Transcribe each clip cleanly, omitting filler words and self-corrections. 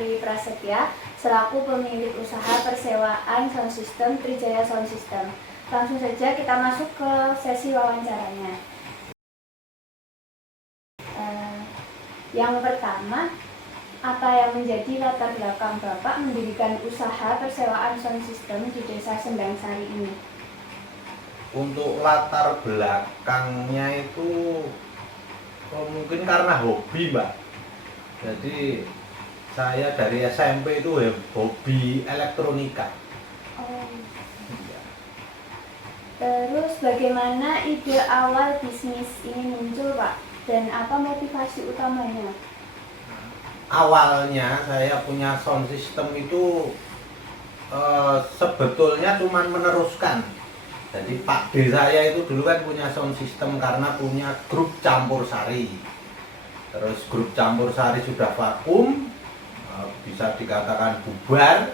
Tri Prasetya selaku pemilik usaha persewaan sound system Trijaya Sound System. Langsung saja kita masuk ke sesi wawancaranya. Yang pertama, apa yang menjadi latar belakang Bapak mendirikan usaha persewaan sound system di Desa Sendang Sari ini? Untuk latar belakangnya itu mungkin karena hobi, Mbak. Jadi saya dari SMP itu hobi elektronika. Oh. Terus bagaimana ide awal bisnis ini muncul, Pak? Dan apa motivasi utamanya? Awalnya saya punya sound system itu sebetulnya cuma meneruskan. Jadi Pak D saya itu dulu kan punya sound system karena punya grup campur sari. Terus grup campur sari sudah vakum, bisa dikatakan bubar.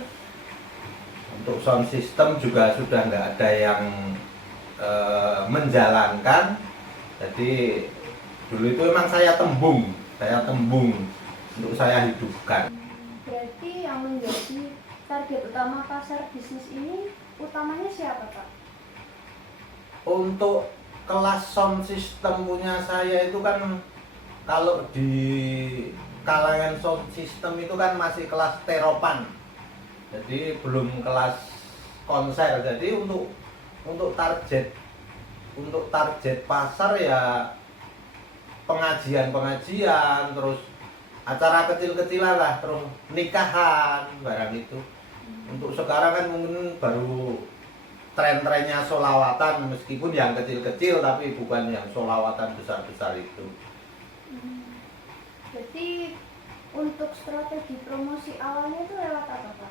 Untuk sound system juga sudah nggak ada yang menjalankan. Jadi dulu itu memang saya tembung untuk saya hidupkan. Berarti yang menjadi target utama pasar bisnis ini utamanya siapa, Pak? Untuk kelas sound system punya saya itu kan, kalau di kalangan sound system itu kan masih kelas teropan, jadi belum kelas konser. Jadi untuk target pasar ya pengajian, terus acara kecil-kecilan lah, terus nikahan, barang itu. Untuk sekarang kan mungkin baru tren-trennya sholawatan, meskipun yang kecil-kecil tapi bukan yang sholawatan besar-besar itu. Berarti untuk strategi promosi awalnya itu lewat apa, Pak?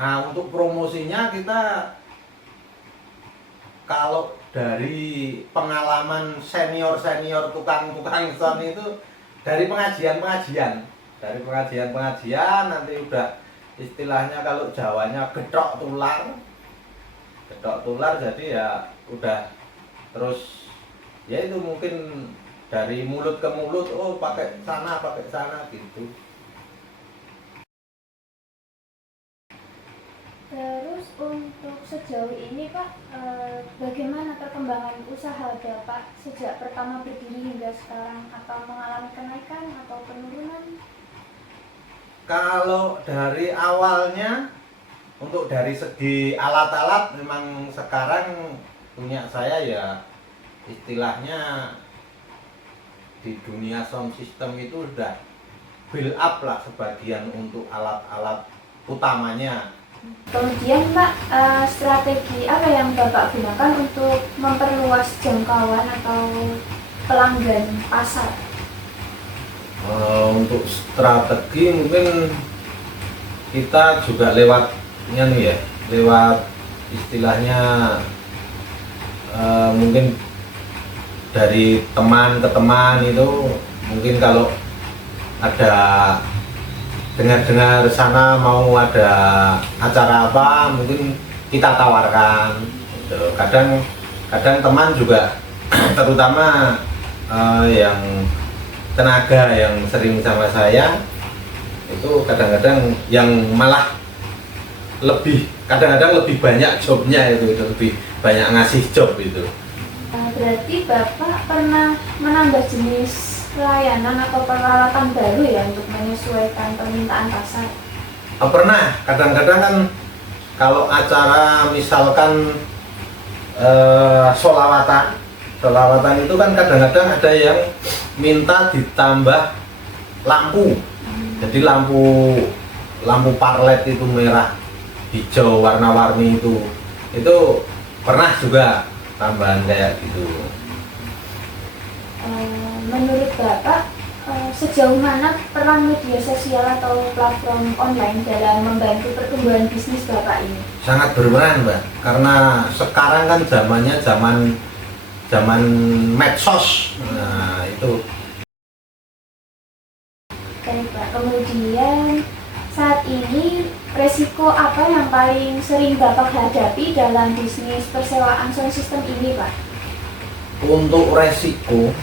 Nah, untuk promosinya kita, kalau dari pengalaman senior-senior tukang-tukang sound itu dari pengajian nanti udah istilahnya kalau Jawanya getok tular, jadi ya udah terus ya itu mungkin dari mulut ke mulut, oh pakai sana gitu. Terus untuk sejauh ini, Pak, bagaimana perkembangan usaha Bapak sejak pertama berdiri hingga sekarang? Atau mengalami kenaikan atau penurunan? Kalau dari awalnya, untuk dari segi alat-alat memang sekarang punya saya ya istilahnya di dunia sound system itu udah build up lah sebagian untuk alat-alat utamanya. Kemudian, Pak, strategi apa yang Bapak gunakan untuk memperluas jangkauan atau pelanggan pasar? Untuk strategi mungkin kita juga lewat istilahnya mungkin dari teman ke teman itu, mungkin kalau ada dengar sana mau ada acara apa, mungkin kita tawarkan gitu. Kadang teman juga terutama yang tenaga yang sering sama saya itu kadang-kadang yang malah kadang-kadang lebih banyak jobnya, itu lebih banyak ngasih job itu. Berarti Bapak pernah menambah jenis pelayanan atau peralatan baru ya untuk menyesuaikan permintaan pasar? Pernah, kadang-kadang kan kalau acara misalkan sholawatan itu kan kadang-kadang ada yang minta ditambah lampu. Jadi lampu parlet itu merah, hijau, warna-warni itu pernah juga tambahan kayak gitu. Menurut Bapak, sejauh mana peran media sosial atau platform online dalam membantu pertumbuhan bisnis Bapak ini? Sangat berperan, Mbak, karena sekarang kan zamannya zaman medsos. Nah, itu. Baik, Pak. Kemudian saat ini resiko apa yang paling sering Bapak hadapi dalam bisnis persewaan sound system ini, Pak? Untuk resiko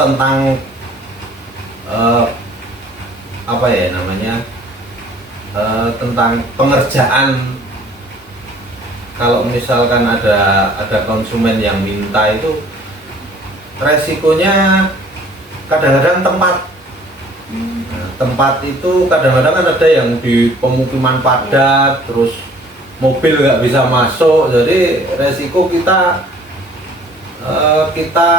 tentang eh, apa ya namanya, tentang pengerjaan. Kalau misalkan ada konsumen yang minta itu, resikonya kadang-kadang tempat. Nah, tempat itu kadang-kadang kan ada yang di pemukiman padat, terus mobil nggak bisa masuk, jadi resiko kita kita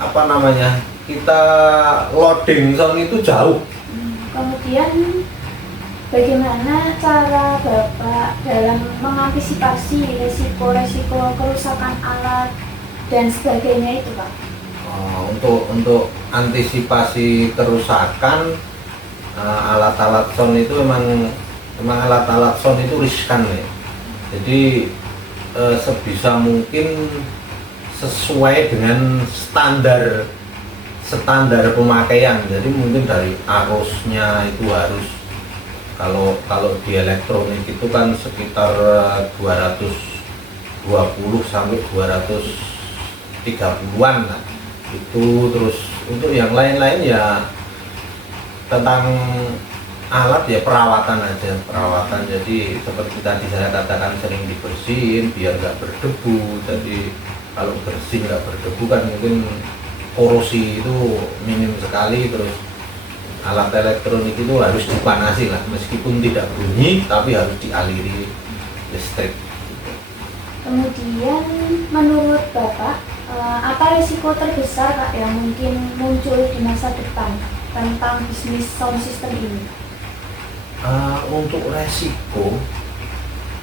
apa namanya, kita loading zone itu jauh. Kemudian bagaimana cara Bapak dalam mengantisipasi resiko-resiko kerusakan alat dan sebagainya itu, Pak? Untuk antisipasi kerusakan alat-alat sound itu memang alat-alat sound itu riskan ya. Jadi sebisa mungkin sesuai dengan standar pemakaian. Jadi mungkin dari arusnya itu harus, kalau di elektronik itu kan sekitar 220 sampai 230-an lah itu. Terus untuk yang lain-lain ya tentang alat ya perawatan aja, perawatan. Jadi seperti tadi saya katakan, sering dibersihin biar nggak berdebu. Jadi kalau bersih nggak berdebu kan mungkin korosi itu minim sekali. Terus alat elektronik itu harus dipanasi lah, meskipun tidak bunyi tapi harus dialiri listrik. Kemudian menurut Bapak, apa risiko terbesar, Pak, yang mungkin muncul di masa depan tentang bisnis sound system ini? Untuk resiko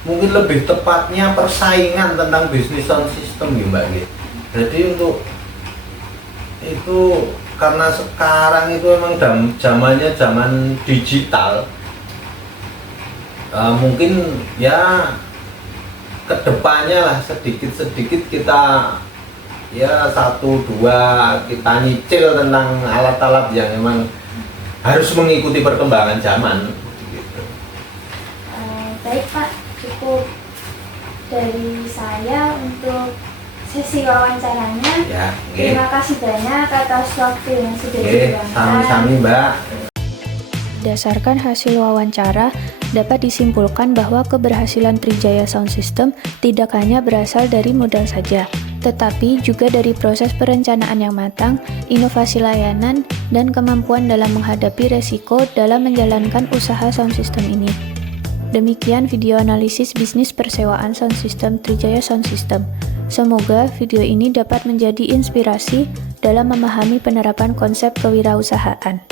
mungkin lebih tepatnya persaingan tentang bisnis sound system ya Mbak. Jadi untuk itu, karena sekarang itu memang zamannya zaman digital, mungkin ya kedepannya lah sedikit-sedikit kita ya 1-2 kita nyicil tentang alat-alat yang memang harus mengikuti perkembangan zaman gitu. Baik Pak, cukup dari saya untuk sesi wawancaranya. Ya, Terima kasih banyak atas waktu yang sudah diluangkan. Sami-sami Mbak. Berdasarkan hasil wawancara, dapat disimpulkan bahwa keberhasilan Trijaya Sound System tidak hanya berasal dari modal saja, tetapi juga dari proses perencanaan yang matang, inovasi layanan, dan kemampuan dalam menghadapi resiko dalam menjalankan usaha sound system ini. Demikian video analisis bisnis persewaan sound system Trijaya Sound System. Semoga video ini dapat menjadi inspirasi dalam memahami penerapan konsep kewirausahaan.